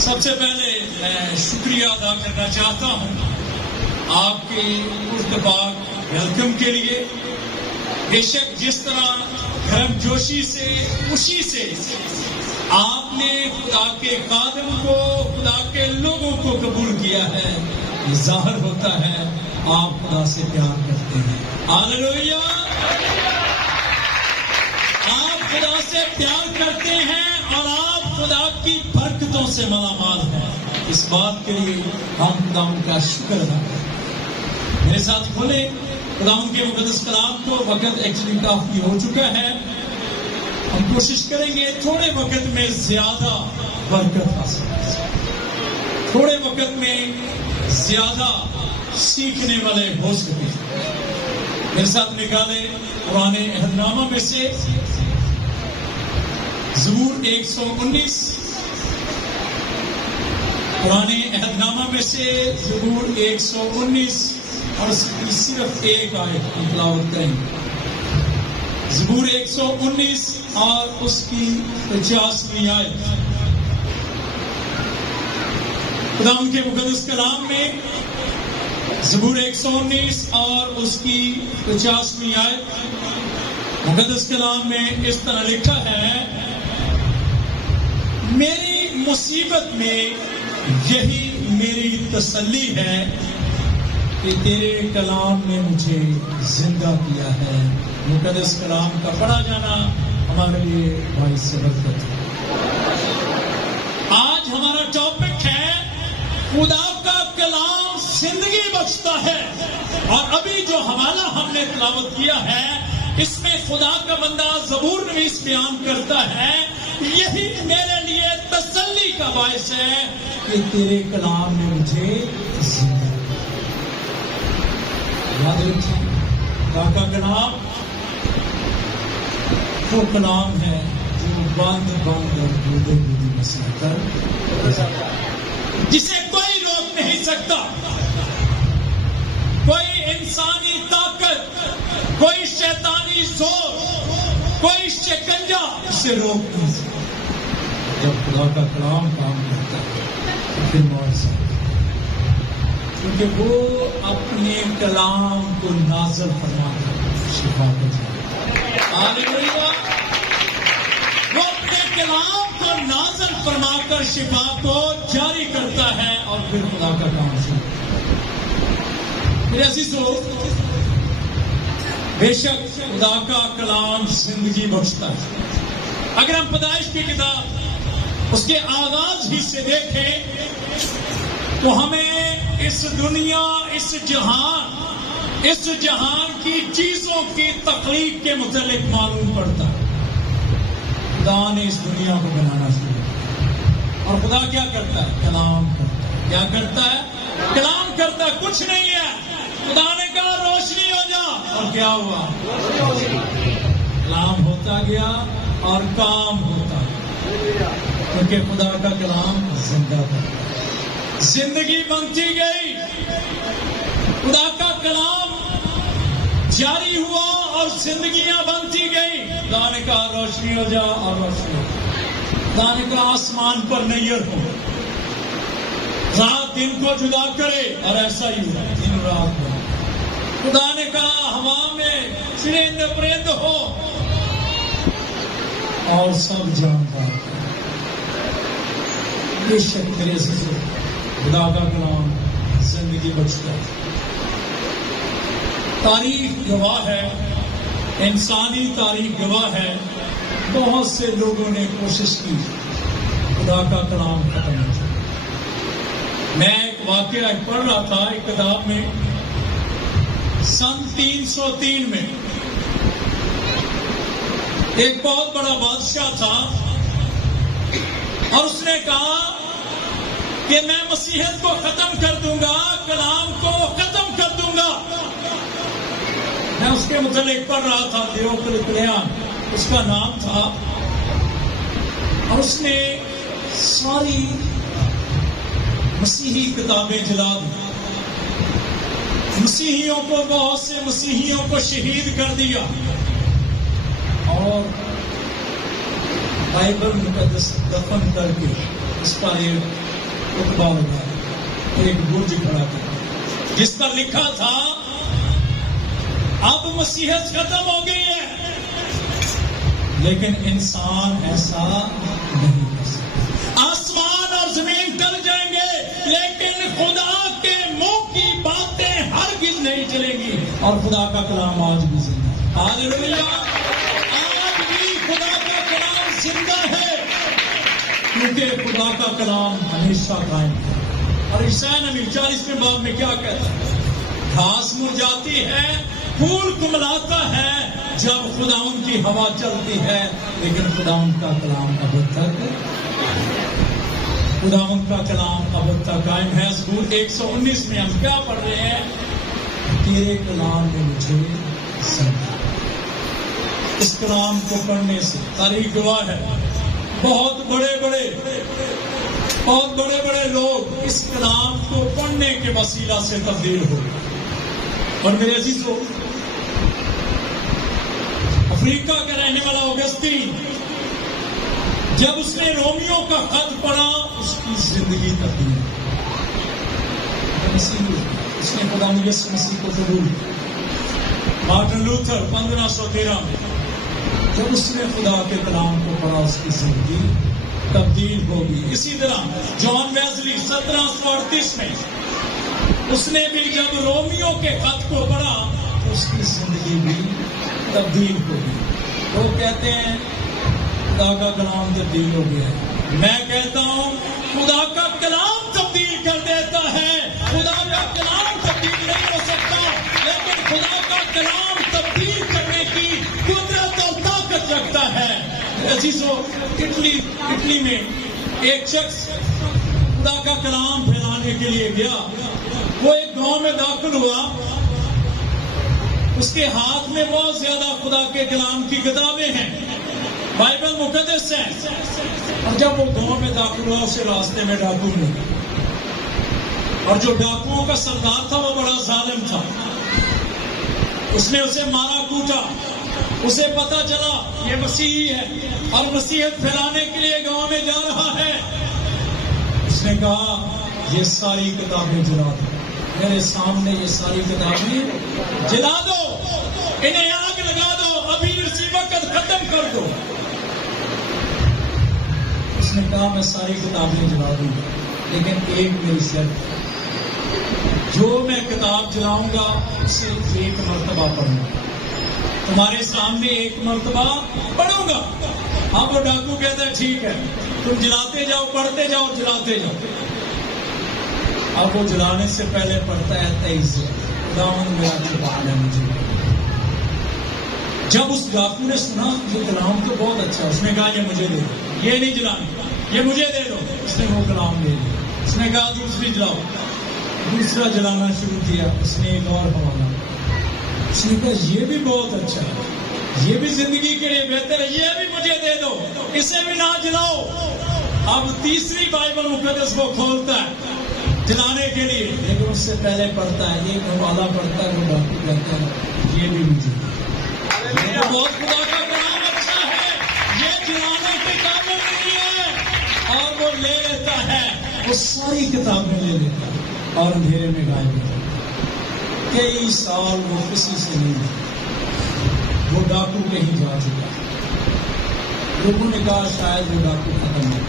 سب سے پہلے میں شکریہ ادا کرنا چاہتا ہوں آپ کے پرتپاک ویلکم کے لیے. بے شک جس طرح گرم جوشی سے خوشی سے آپ نے خدا کے خادم کو خدا کے لوگوں کو قبول کیا ہے، یہ ظاہر ہوتا ہے آپ خدا سے پیار کرتے ہیں. ہاللویا. آپ خدا سے پیار کرتے ہیں اور آپ خدا کی برکتوں سے مالا مال ہیں. اس بات کے لیے ہم خدا کا شکر ادا کرتے ہیں. میرے ساتھ کھولیں خدا کے مقدس کلام کو. وقت ایکچولی کافی ہو چکا ہے. ہم کوشش کریں گے تھوڑے وقت میں زیادہ برکت حاصل کریں، تھوڑے وقت میں زیادہ سیکھنے والے ہو سکیں. میرے ساتھ نکالے پرانے عہد نامہ میں سے زبور 119. پرانے عہد نامہ میں سے زبور 119 اور اس کی صرف ایک آیت کی تلاوت کریں. زبور 119 اور اس کی 50ویں آیت. خدا ان کے مقدس کلام میں زبور 119 اور اس کی 50ویں آیت مقدس کلام میں اس طرح لکھا ہے: میری مصیبت میں یہی میری تسلی ہے کہ تیرے کلام نے مجھے زندہ کیا ہے. مقدس کلام کا پڑھا جانا ہمارے لیے باعث برکت ہے. آج ہمارا ٹاپک ہے خدا کا کلام زندگی بخشتا ہے. اور ابھی جو حوالہ ہم نے تلاوت کیا ہے اس میں خدا کا بندہ زبور نویس بیان کرتا ہے یہی میرے لیے تسلی کا باعث ہے کہ تیرے کلام نے مجھے زندہ کیا. یاد رکھیں خدا کا کلام وہ کلام ہے جو بند بند اور بودے بودی مسئلہ کر جسے کوئی روک نہیں سکتا. کوئی انسانی طاقت، کوئی شیطانی زور، کوئی شکنجا اسے روک نہیں سکتا. جب خدا کا کلام کام کرتا ہے تو پھر معجزہ، کیونکہ وہ اپنے کلام کو نازل فرما کر شفا دیتا ہے. وہ اپنے کلام کو نازل فرما کر شفا کو جاری کرتا ہے اور پھر خدا کا کام شروع. میرے عزیزو، بے شک خدا کا کلام زندگی بخشتا ہے. اگر ہم پیدائش کی کتاب اس کے آغاز ہی سے دیکھیں تو ہمیں اس دنیا، اس جہان کی چیزوں کی تخلیق کے متعلق معلوم پڑتا ہے. خدا نے اس دنیا کو بنانا شروع کیا اور خدا کیا کرتا ہے؟ کلام کرتا ہے. کیا کرتا ہے؟ کلام کرتا ہے. کچھ نہیں ہے. خدا نے کہا روشنی ہو جا اور کیا ہوا؟ کلام ہوتا گیا اور کام ہوتا گیا. کیونکہ خدا کا کلام زندہ تھا. زندگی بنتی گئی. خدا کا کلام جاری ہوا اور زندگیاں بنتی گئی. خدا نے کہا روشنی ہو جا اور روشنی ہو. خدا نے کہا آسمان پر نیر ہو، رات دن کو جدا کرے اور ایسا ہی ہوا. دن رات ہو. خدا نے کہا ہوا میں چرند پرند ہو اور سب جاندار. بے شک میرے سے خدا کا کلام زندگی بخشتا ہے. تاریخ گواہ ہے، انسانی تاریخ گواہ ہے، بہت سے لوگوں نے کوشش کی خدا کا کلام ختم ہو جائے. میں ایک واقعہ پڑھ رہا تھا ایک کتاب میں. سن 303 میں ایک بہت بڑا بادشاہ تھا اور اس نے کہا کہ میں مسیحیت کو ختم کر دوں گا، کلام کو ختم کر دوں گا. میں اس کے متعلق پڑھ رہا تھا. دیوکلتیان اس کا نام تھا اور اس نے ساری مسیحی کتابیں جلا دی. مسیحیوں کو، بہت سے مسیحیوں کو شہید کر دیا اور بائبل مقدس دفن کر کے اس کا ایک خطبہ لگایا، ایک برج کھڑا کیا جس پر لکھا تھا اب مسیحیت ختم ہو گئی ہے، لیکن انسان ایسا نہیں کر سکتا۔ آسمان اور زمین ٹل جائیں گے لیکن خدا کے منہ کی باتیں ہرگز نہیں چلیں گی، اور خدا کا کلام آج بھی زندہ ہے۔ ہاللیلویا! آج بھی خدا کا کلام زندہ ہے، کیونکہ خدا کا کلام ہمیشہ قائم ہے۔ اور عیسیٰ نبی 40ویں باب میں کیا کہتا ہے؟ گھاس مرجھاتی ہے، پھول کملاتا ہے جب خداوند کی ہوا چلتی ہے، لیکن خداوند کا کلام اب تک قائم ہے۔ زبور 119 میں ہم کیا پڑھ رہے ہیں؟ تیرے کلام نے مجھے سمجھا۔ اس کلام کو پڑھنے سے تاریخ گواہ ہے، بہت بڑے لوگ اس کلام کو پڑھنے کے وسیلہ سے تبدیل ہو گئے۔ اور میرے عزیزو، افریقہ کا رہنے والا اوگسٹین جب اس نے رومیو کا خط پڑھا، اس کی زندگی تبدیل ہوئی۔ اس نے خدا یسوع مسیح کو قبول کیا۔ مارٹن لوتھر 1513 میں جب اس نے خدا کے کلام کو پڑھا، اس کی زندگی تبدیل ہوگی۔ اسی طرح جان ویزلی 1738 میں اس نے بھی جب رومیو کے خط کو پڑھا تو اس کی زندگی بھی تبدیل ہوگی۔ وہ کہتے ہیں خدا کا کلام تبدیل ہو گیا ہے، میں کہتا ہوں خدا کا کلام تبدیل کر دیتا ہے۔ خدا کا کلام تبدیل نہیں ہو سکتا، لیکن خدا کا کلام تبدیل کرنے کی قدرت اور طاقت رکھتا ہے۔ عزیزو، اٹلی میں ایک شخص خدا کا کلام پھیلانے کے لیے گیا۔ وہ ایک گاؤں میں داخل ہوا، اس کے ہاتھ میں بہت زیادہ خدا کے کلام کی کتابیں ہیں، بائبل مقدس ہے۔ اور جب وہ گاؤں میں داخل ہوا، اسے راستے میں ڈاکو ملے، اور جو ڈاکوؤں کا سردار تھا وہ بڑا ظالم تھا۔ اس نے اسے مارا کوٹا۔ اسے پتا چلا یہ مسیحی ہے اور مسیحیت پھیلانے کے لیے گاؤں میں جا رہا ہے۔ اس نے کہا یہ ساری کتابیں جلا دو، میرے سامنے یہ ساری کتابیں جلا دو، انہیں آگ لگا دو، ابھی اسی وقت ختم کر دو۔ اس نے کہا میں ساری کتابیں جلا دوں گا، لیکن ایک میری شرط، جو میں کتاب جلاؤں گا اسے ایک مرتبہ پڑھوں گا، تمہارے سامنے ایک مرتبہ پڑھوں گا۔ اب وہ ڈاکو کہتا ہے ٹھیک ہے، تم جلاتے جاؤ، پڑھتے جاؤ، جلاتے جاؤ۔ اب وہ جلانے سے پہلے پڑھتا ہے 23 خداوند میرا چھپانا ہے مجھے۔ جب اس ڈاکو نے سنا یہ کلام تو بہت اچھا، اس نے کہا یہ مجھے دے دو، یہ نہیں جلانا، یہ مجھے دے دو۔ اس نے وہ کلام دے دیا۔ اس نے کہا دوسری جلاؤ، دوسرا جلانا شروع کیا۔ اس نے ایک اور حوالہ، اس نے کہا یہ بھی بہت اچھا ہے، یہ بھی زندگی کے لیے بہتر ہے، یہ بھی مجھے دے دو، اسے بھی نہ جلاؤ۔ اب تیسری بائبل مقدس کو کھولتا ہے جلانے کے لیے، لیکن اس سے پہلے پڑھتا ہے، ایک حوالہ پڑھتا ہے، وہ ڈاکو کہتا ہے یہ بھی مجھے، یہ تو بہت خدا کا کلام اچھا ہے، یہ جلانے کے قابل نہیں ہے۔ اور وہ لے لیتا ہے، وہ ساری کتابیں لے لیتا ہے اور اندھیرے میں غائب ہو جاتا ہے۔ کئی سال وہ کسی سے نہیں ملا، وہ ڈاکو کہیں جا چکا۔ لوگوں نے کہا شاید وہ ڈاکو ختم ہو گیا۔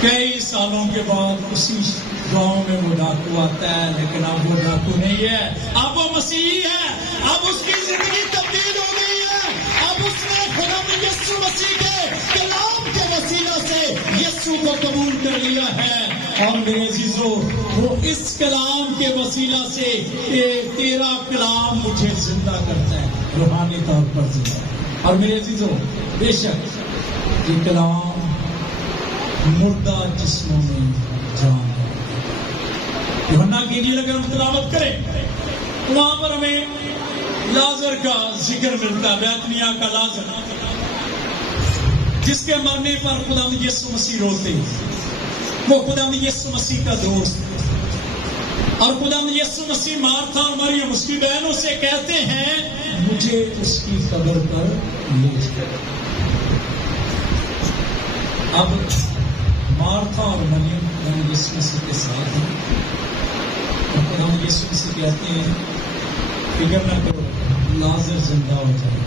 کئی سالوں کے بعد اسی گاؤں میں وہ ڈاکو آتا ہے، لیکن اب وہ ڈاکو نہیں ہے، اب وہ مسیحی ہے۔ اب اس کی زندگی تبدیل ہو گئی ہے۔ اب اس نے خدا یسوع مسیح کے کلام کے وسیلہ سے یسوع کو قبول کر لیا ہے۔ اور میرے عزیزو، وہ اس کلام کے وسیلہ سے کہ تیرا کلام مجھے زندہ کرتا ہے، روحانی طور پر زندہ۔ اور میرے عزیزو، بے شک یہ کلام مردہ جسموں میں جان ہے۔ یوحنا کی انجیل اگر ہم تلاوت کریں تو وہاں پر ہمیں لازر کا ذکر ملتا ہے، بیتنیہ کا لازر، جس کے مرنے پر خدا یسوع مسیح روتے ہیں۔ وہ خدا یسوع مسیح کا دوست، اور خدا یسوع مسیح مارتھا اور مریم اس کی بہنوں سے کہتے ہیں مجھے اس کی قبر پر لے جاؤ۔ اب مارتھا اور مریم خدا یسوع مسیح کے ساتھ ہیں، اور خدا یسوع مسیح کہتے ہیں فکر نہ کرو لازر زندہ ہو جائے گا۔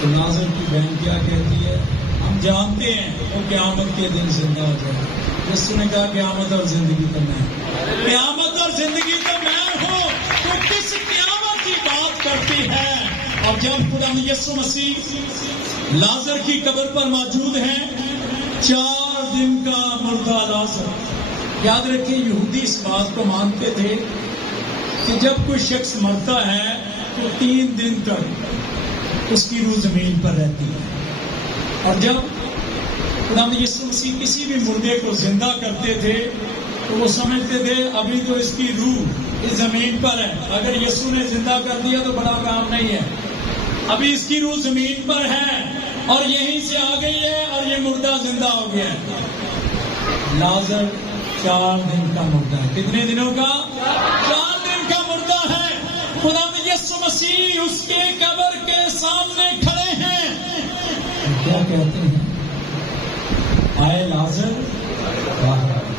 تو لازر کی بہن کیا کہتی ہے؟ ہم جانتے ہیں وہ قیامت کے دن زندہ ہو جائے گا۔ یسوع نے کہا قیامت اور زندگی تو میں ہوں، قیامت اور زندگی تو میں ہوں، تو کس قیامت کی بات کرتی ہے؟ اور جب خدا یسوع مسیح لازر کی قبر پر موجود ہیں، 4 دن کا مردہ لازر، یاد رکھیں یہودی اس بات کو مانتے تھے کہ جب کوئی شخص مرتا ہے تو 3 دن تک اس کی روح زمین پر رہتی ہے، اور جب خدا یسوع مسیح کسی بھی مردے کو زندہ کرتے تھے تو وہ سمجھتے تھے ابھی تو اس کی روح اس زمین پر ہے، اگر یسوع نے زندہ کر دیا تو بڑا کام نہیں ہے، ابھی اس کی روح زمین پر ہے اور یہیں سے آ گئی ہے اور یہ مردہ زندہ ہو گیا ہے۔ لازر 4 دن کا مردہ ہے۔ کتنے دنوں کا؟ 4 دن کا مردہ ہے۔ خدا یسوع مسیح اس کے قبر کے سامنے کھڑے ہیں، کیا کہتے ہیں؟ آئے لازر باہر آئے۔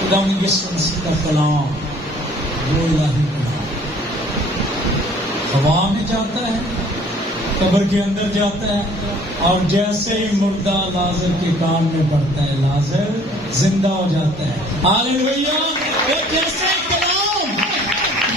خدا یسوع مسیح کا کلام وہ الہی کلام ہوا میں جاتا ہے، قبر کے اندر جاتا ہے، اور جیسے ہی مردہ لازر کے کان میں پڑتا ہے لازر زندہ ہو جاتا ہے۔ ہاللیلویا! ایک جیسے کلام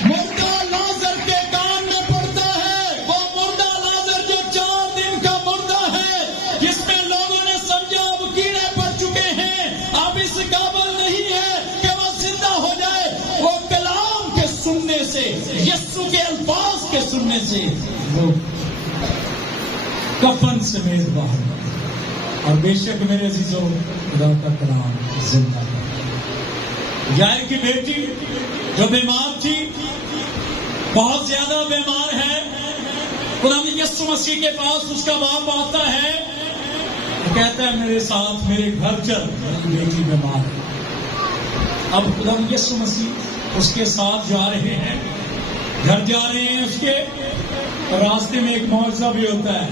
مردہ لازر کے کان میں پڑتا ہے، وہ مردہ لازر جو 4 دن کا مردہ ہے، جس میں لوگوں نے سمجھا اب کیڑے پڑ چکے ہیں، اب اس قابل نہیں ہے کہ وہ زندہ ہو جائے، وہ کلام کے سننے سے، یسوع کے الفاظ کے سننے سے وہ کفن سمیت باہر نکلا۔ اور بے شک میرے عزیزوں خدا کا کلام زندہ ہے۔ یائر کی بیٹی جو بیمار تھی، بہت زیادہ بیمار ہے، خدا یسوع مسیح کے پاس اس کا باپ آتا ہے، وہ کہتا ہے میرے ساتھ میرے گھر چل، میری بیٹی بیمار ہے۔ اب خدا یسوع مسیح اس کے ساتھ جا رہے ہیں، گھر جا رہے ہیں اس کے، اور راستے میں ایک معجزہ بھی ہوتا ہے،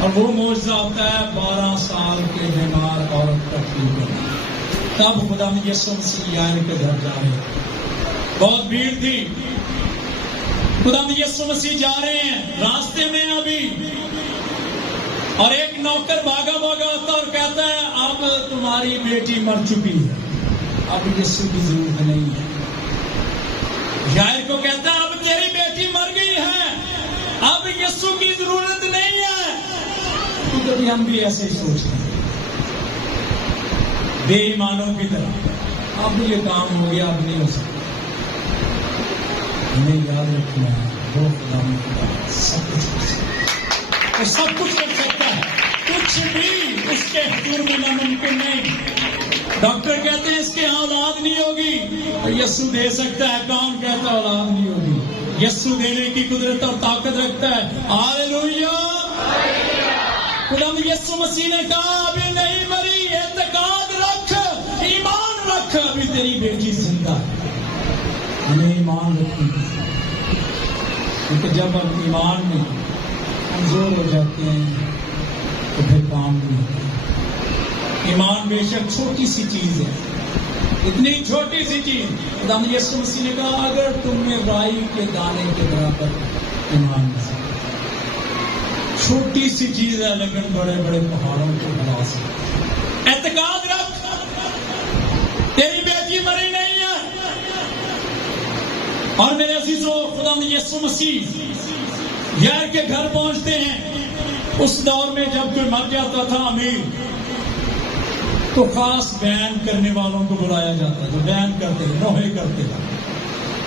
اور وہ معجزہ ہوتا ہے 12 سال کے بیمار عورت کا ٹھیک ہونا۔ تب خدا یسوع مسیح یائر کے گھر جا رہے ہیں، بہت بھیڑ تھی، خدا یسوع مسیح جا رہے ہیں، راستے میں ابھی، اور ایک نوکر بھاگا آتا اور کہتا ہے اب تمہاری بیٹی مر چکی ہے، اب یسوع کی ضرورت نہیں ہے۔ یائر کو کہتا ہے اب تیری بیٹی مر گئی ہے، اب یسوع کی ضرورت نہیں ہے۔ کبھی ہم بھی ایسے ہی سوچتے ہیں بے ایمانوں کی طرح، اب یہ کام ہو گیا اب نہیں ہو سکتا۔ ہمیں یاد رکھنا ہے وہ خدا سب کچھ کر سکتا ہے، وہ سب کچھ کر سکتا ہے، کچھ بھی اس کے حضور میں ناممکن نہیں۔ ڈاکٹر کہتے ہیں اس کے ہاں اولاد نہیں ہوگی، اور یسوع دے سکتا ہے، کون کہتا ہے اولاد نہیں ہوگی؟ یسوع دینے کی قدرت اور طاقت رکھتا ہے۔ ہاللیلویا! خدا یسوع مسیح نے کہا ابھی نہیں مری، اعتقاد رکھ، ایمان رکھ، ابھی تیری بیٹی زندہ ہے۔ ہمیں ایمان رکھنا ہے، کیونکہ جب ہم ایمان میں کمزور ہو جاتے ہیں تو پھر کام نہیں ہوتا۔ ایمان بے شک چھوٹی سی چیز ہے، اتنی چھوٹی سی چیز، خدا یسوع مسیح نے کہا اگر تم میں رائی کے دانے کے برابر ایمان نہیں، چھوٹی سی چیز ہے لیکن بڑے بڑے پہاڑوں کو ہلا سکتی۔ اعتقاد رکھ، تیری بیٹی مری نہیں ہے۔ اور میرے عزیزوں خدا یسوع مسیح یائر کے گھر پہنچتے ہیں۔ اس دور میں جب کوئی مر جاتا تھا امیر، تو خاص بیان کرنے والوں کو بلایا جاتا جو بیان کرتے تھے، نوحے کرتے تھے،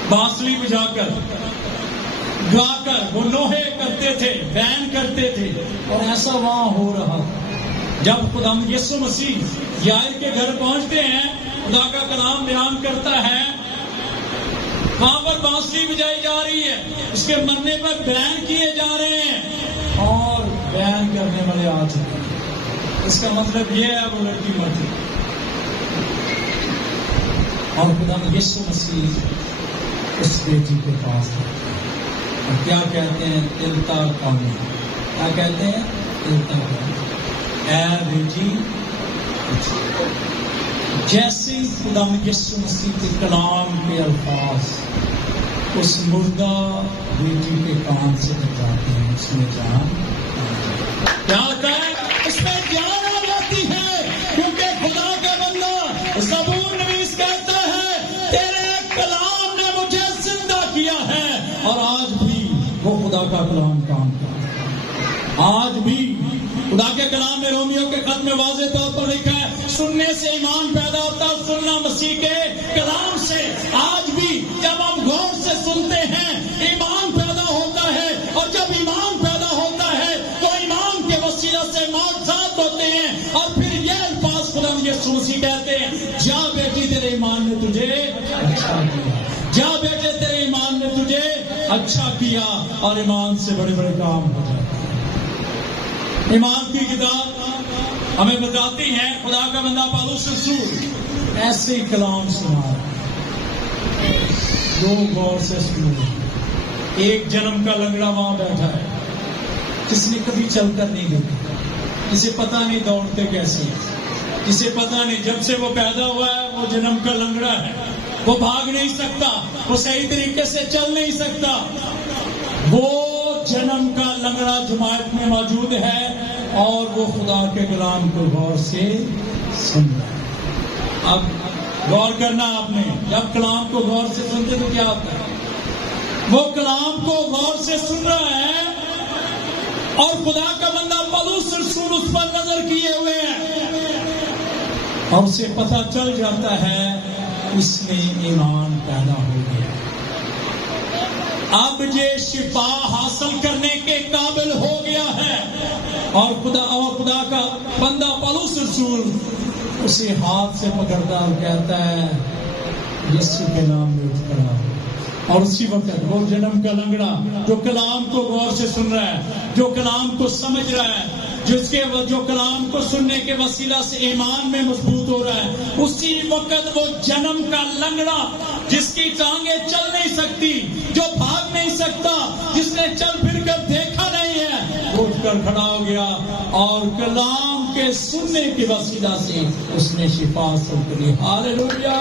بانسری بجا کر گا کر وہ نوحے کرتے تھے، بیان کرتے تھے، اور ایسا وہاں ہو رہا۔ جب خدا یسوع مسیح یائر کے گھر پہنچتے ہیں، خدا کا کلام بیان کرتا ہے، وہاں پر بانسری بجائی جا رہی ہے، اس کے مرنے پر بیان کیے جا رہے ہیں، اور بیان کرنے والے آ چکے ہیں۔ اس کا مطلب یہ ہے وہ لڑکی مر چکی، اور خدا یسوع مسیح اس بیٹی کے پاس ہے، اور کیا کہتے ہیں؟ التا قومی، کیا کہتے ہیں؟ التا قومی، اے بیٹی جیسے خدا یسوع مسیح کے کلام کے الفاظ اس مردہ بیٹی کے کان سے ٹکراتے ہیں، اس میں جان کیا ہوتا ہے؟ اس میں جان آ جاتی ہے، کیونکہ خدا کا بندہ زبور نویس کہتا ہے تیرے کلام نے مجھے زندہ کیا ہے، اور آج بھی وہ خدا کا کلام کام کرتا ہے۔ آج بھی خدا کے کلام میں رومیو کے خط میں واضح طور پر لکھا ہے سننے سے ایمان پیدا ہوتا ہے، سننا مسیح کے کلام سے۔ آج بھی جب ہم غور سے سنتے ہیں ایمان پیدا ہوتا ہے، اور جب ایمان پیدا ہوتا ہے تو ایمان کے وسیلہ سے معجزات ہوتے ہیں، اور پھر یہ الفاظ خدا یسوع مسیح کہتے ہیں جا بیٹی تیرے ایمان نے تجھے اچھا کیا، جا بیٹے تیرے ایمان نے تجھے اچھا کیا، اور ایمان سے بڑے بڑے کام ہو جاتے ہیں۔ ایمان کی کتاب ہمیں بتاتی ہے خدا کا بندہ پالوس رسول ایسے ہی کلام سنا، لوگ غور سے سنو۔ ایک جنم کا لنگڑا وہاں بیٹھا ہے، جس نے کبھی چل کر نہیں دیکھا، جسے پتا نہیں دوڑتے کیسے، جسے پتا نہیں جب سے وہ پیدا ہوا ہے وہ جنم کا لنگڑا ہے، وہ بھاگ نہیں سکتا، وہ صحیح طریقے سے چل نہیں سکتا۔ وہ جنم کا لنگڑا جماعت میں موجود ہے، اور وہ خدا کے کلام کو غور سے سن رہا ہے۔ اب غور کرنا آپ نے، جب کلام کو غور سے سنتے تو کیا ہوتا ہے؟ وہ کلام کو غور سے سن رہا ہے، اور خدا کا بندہ پالوس رسول اس پر نظر کیے ہوئے ہیں، اور اسے پتہ چل جاتا ہے اس میں ایمان پیدا ہو گیا، اب یہ شفا حاصل کرنے کے قابل ہو گیا ہے۔ اور خدا کا بندہ پالوس رسول اسے ہاتھ سے پکڑتا اور کہتا ہے یسوع کے نام میں اٹھ کھڑا ہو۔ اور اسی وقت وہ جنم کا لنگڑا جو کلام کو غور سے سن رہا ہے، جو کلام کو سمجھ رہا ہے، جو کلام کو سننے کے وسیلہ سے ایمان میں مضبوط ہو رہا ہے، اسی وقت وہ جنم کا لنگڑا جس کی ٹانگیں چل نہیں سکتی، جو بھاگ نہیں سکتا، جس نے چل پھر کر دیکھا نہیں ہے، اٹھ کر کھڑا ہو گیا، اور کلام کے سننے کے وسیلہ سے اس نے شفا حاصل کری۔ ہاللیلویا!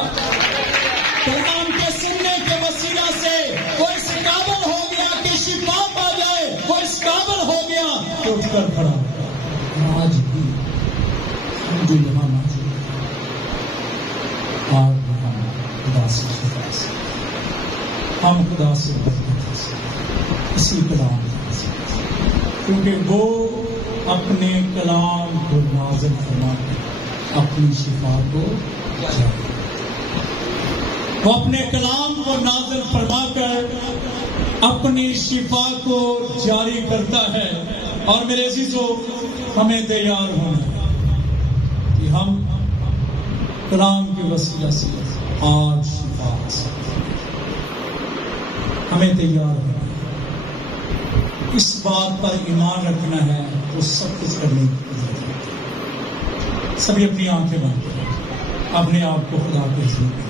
کلام کے سننے کے وسیلہ سے وہ اس قابل ہو گیا کہ شفا پا جائے، وہ اس قابل ہو گیا کہ اٹھ کر کھڑا ہو۔ آج بھی ہم جو یہاں موجود ہیں، آج بھی ہم خدا سے شفا سے، ہم خدا سے برکت سے، اسی کلام سے، کیونکہ وہ اپنے کلام کو نازل فرما کر اپنی شفا کو جاری، وہ اپنے کلام کو نازل فرما کر اپنی شفا کو جاری کرتا ہے۔ اور میرے عزیزو، ہمیں تیار ہونا کہ ہم کلام کے وسیلہ سے آج شفا حاصل کریں۔ ہمیں تیار ہونا ہے، اس بات پر ایمان رکھنا ہے، وہ سب کچھ کرنے کی ضرورت ہے۔ سبھی اپنی آنکھیں بند کریں، اپنے آپ کو خدا کے حضور